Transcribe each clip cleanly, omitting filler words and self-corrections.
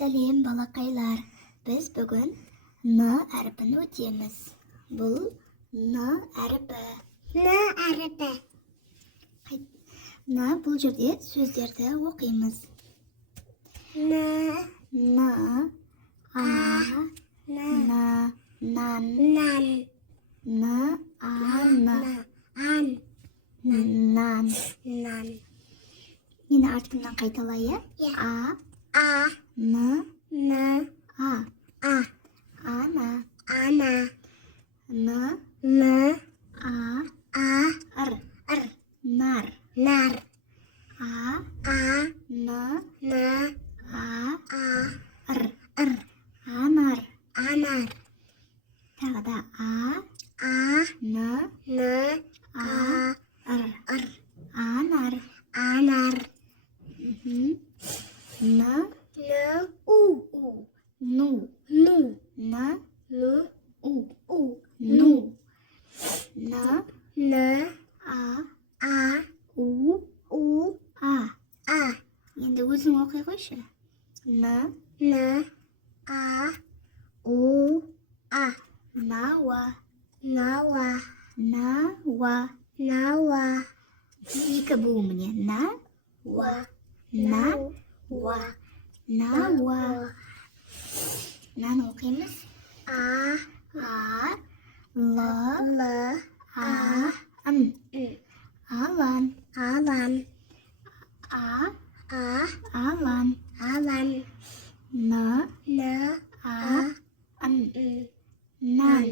Сәлем балақайлар. Біз бүгін Н әріпін өтеміз. Бұл Н әріпі. Н бұл жерде сөздерді оқимыз. Н, а, на, нан, н, ан, нан. Мені артымнан қайталайы. А, н, а, ана, н, а, р, нар, а, н, а, р, анар. Тағы да а, н, а, р, анар. Н, у, ну, н, у, ну. Н, а, у, а. Енді өзің оқи қойшы. Н, а, у, а. Науа. Екі буын міне. Науа. Наны оқимыз. А, л, а, ын. Алан. Алан. Н, а, ын. Нан.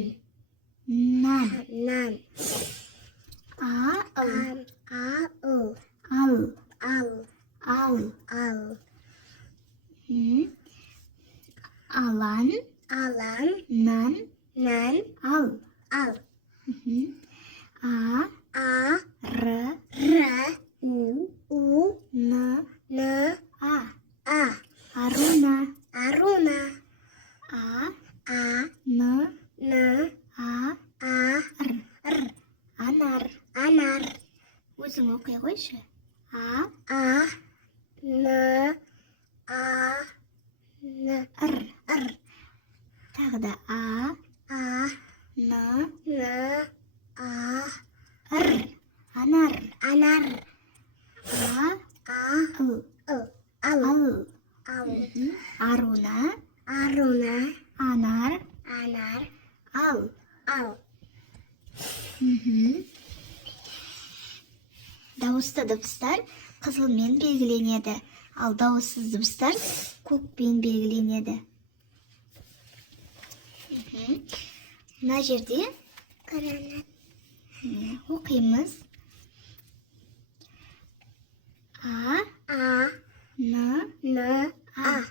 Ал. Алан. Нан. Ал. А, р, у, н, а. Аруна. А, н, а, р. Анар. Өзің оқи қойшы. А, н, р. Тағы да а, н, р. Анар. Ал. Аруна. Анар. Ал. Дауысты дыбыстар қызылмен белгіленеді, ал дауыссыз дыбыстар көкпен белгіленеді. Мына жерде оқимыз. А, н, а.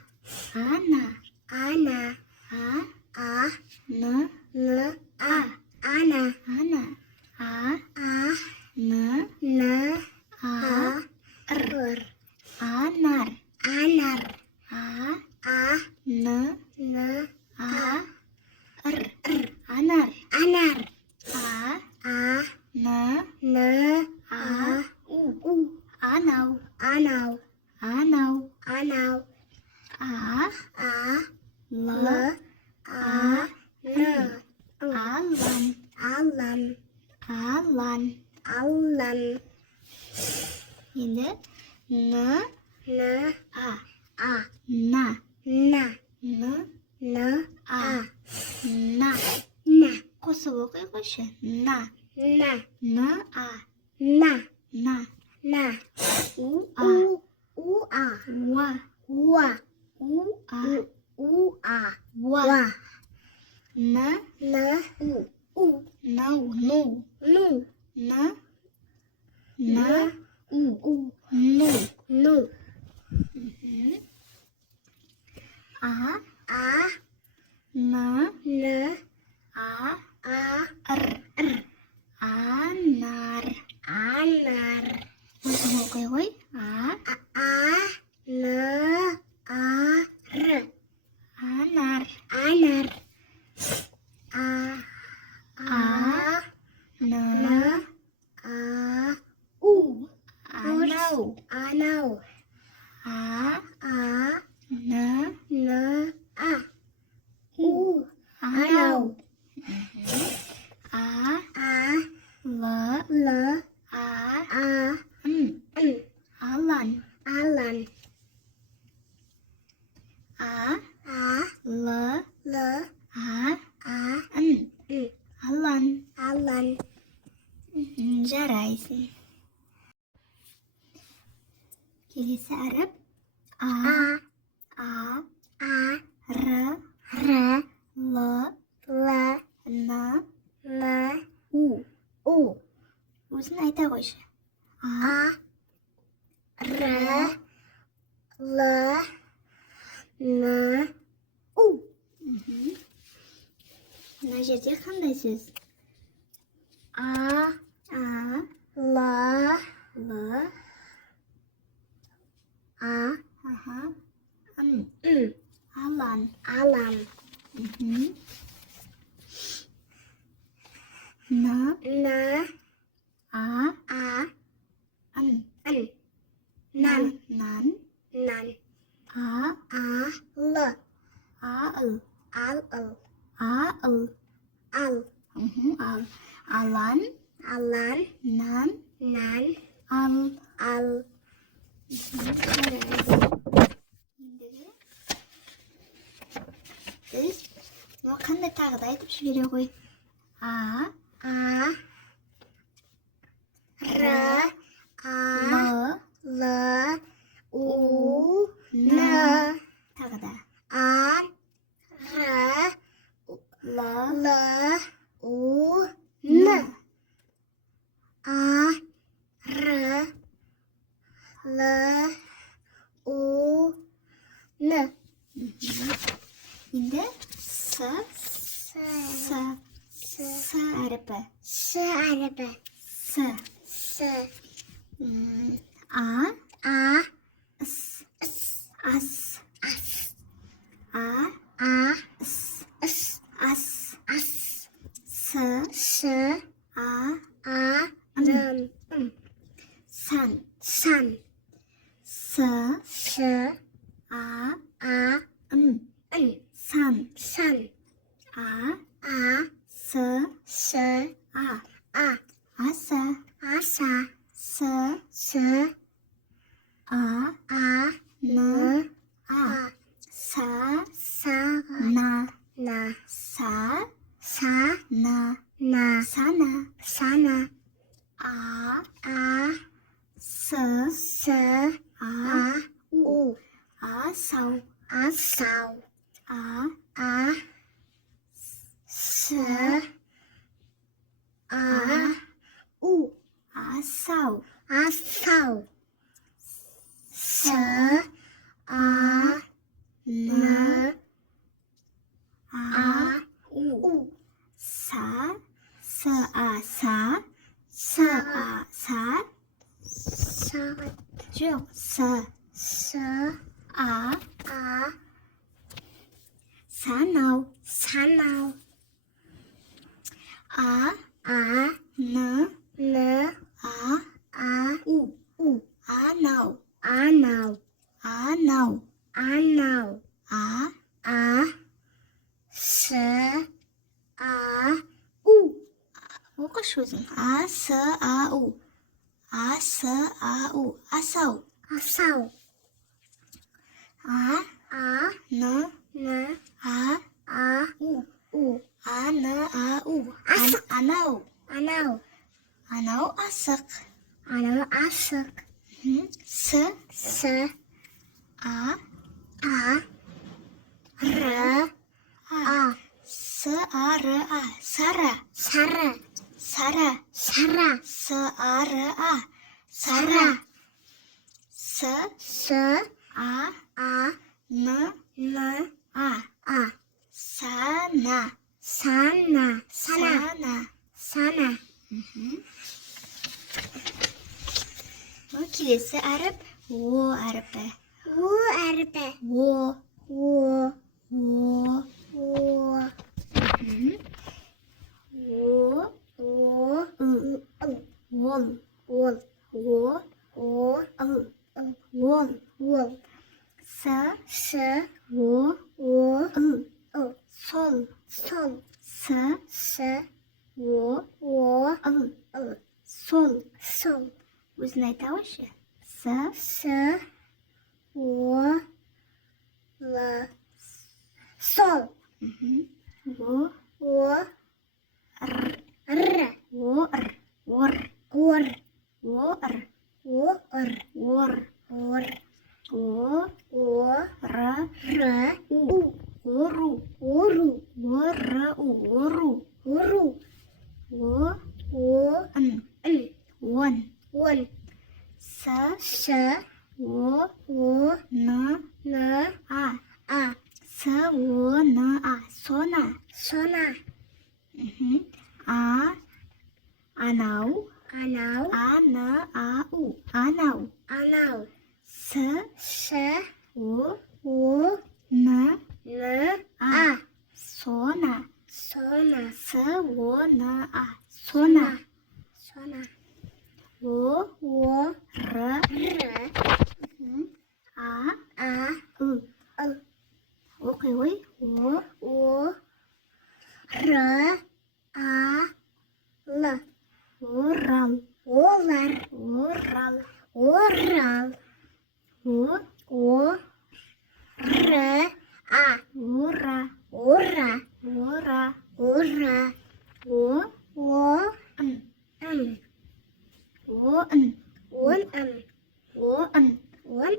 Ана. А, н, а. Ана. А, н, а, р. Анар. А, н, а, р. Анар. А, н, а, у. Анау. А, л, а, н. Алан. Енді н, а. На. Қосып оқи қойшы. На. У, а. Уа. Уа. Н, у. Ну. Ну. А, н, а, р. Анар. Өзің оқи қой. А, н, а, р. Анар. А, н, а, у. Анау. А, تعوش ر ل ن u мына жерде қандай сөз a л l a алан alan н n а a н n nan нан nan а a l ал al l ал al ал алан alan нан nan ал al ендігі біз қандай тағы да айтып жібере ғой a r a л l u н n тағы да a r л l u n a r l u n енді с әріпі s әріпі с s а a ыс ас а a ыс s ас as с s а a n сан san с s а a ын n сан san а a с s а a аса asa с s а a н n а a са sa на na са sa на na сана sana а a с s а a u асау asau а a с a u асау asau s a н n а u 사 с а 사 с а 사 sa жоқ с s а a санау sanau а a н n а a у u анау anau анау anau а a s a u оқыш өзің а с а у а с а у асау asau а a н n а a у u а н а у Асық. анау anau анау асық anau asuk с s а a r а a с а р а сара sara сара sara с а р а сара с s а a н n а a сана sana sana сана sana келесі әріп о әріпі u әріпі о o о o о o ыл ол ol о o ыл ол ol с s о o ыл o сол sol с s о o ыл ol сол sol өзін айта қойшы с s o l sol о o р r ор ор or ор or ор or о o р r у u ору oru ор у ору oru о o ын n он Сона. Сона. Сона. Анау. Анау. Анау. Анау. Анау. С. О. Н. А. Сона. Сона. Сона. Сона. Сона. О. Р. А. У. Ы. Оқи ғой. О. Р. А. Л. Орал. Олар. Орал. Орал. О. Р. А. Ора. Ора. Ора. Ора. О. Ын. Ын. Он. Он. Ын. Он. Он.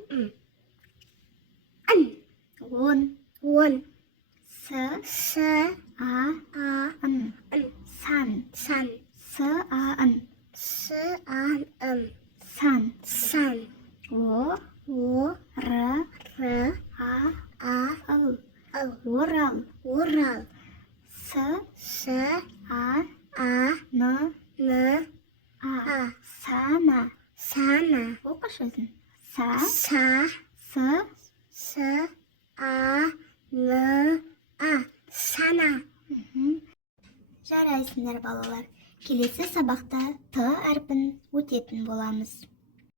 Ын. Он. Он. С. А. Ын. Ын. Сан. Сан. Ын. Ын. Сан. Сан. О. Р. А. А. Ыл. Ыл. Орал. Орал. С. А. Н. Н. А. Сана. Сана. Оқышы өзің. С. Н. Сана. Жарайсыңдар балалар. Келесі сабақта Т әрпін өтетін боламыз.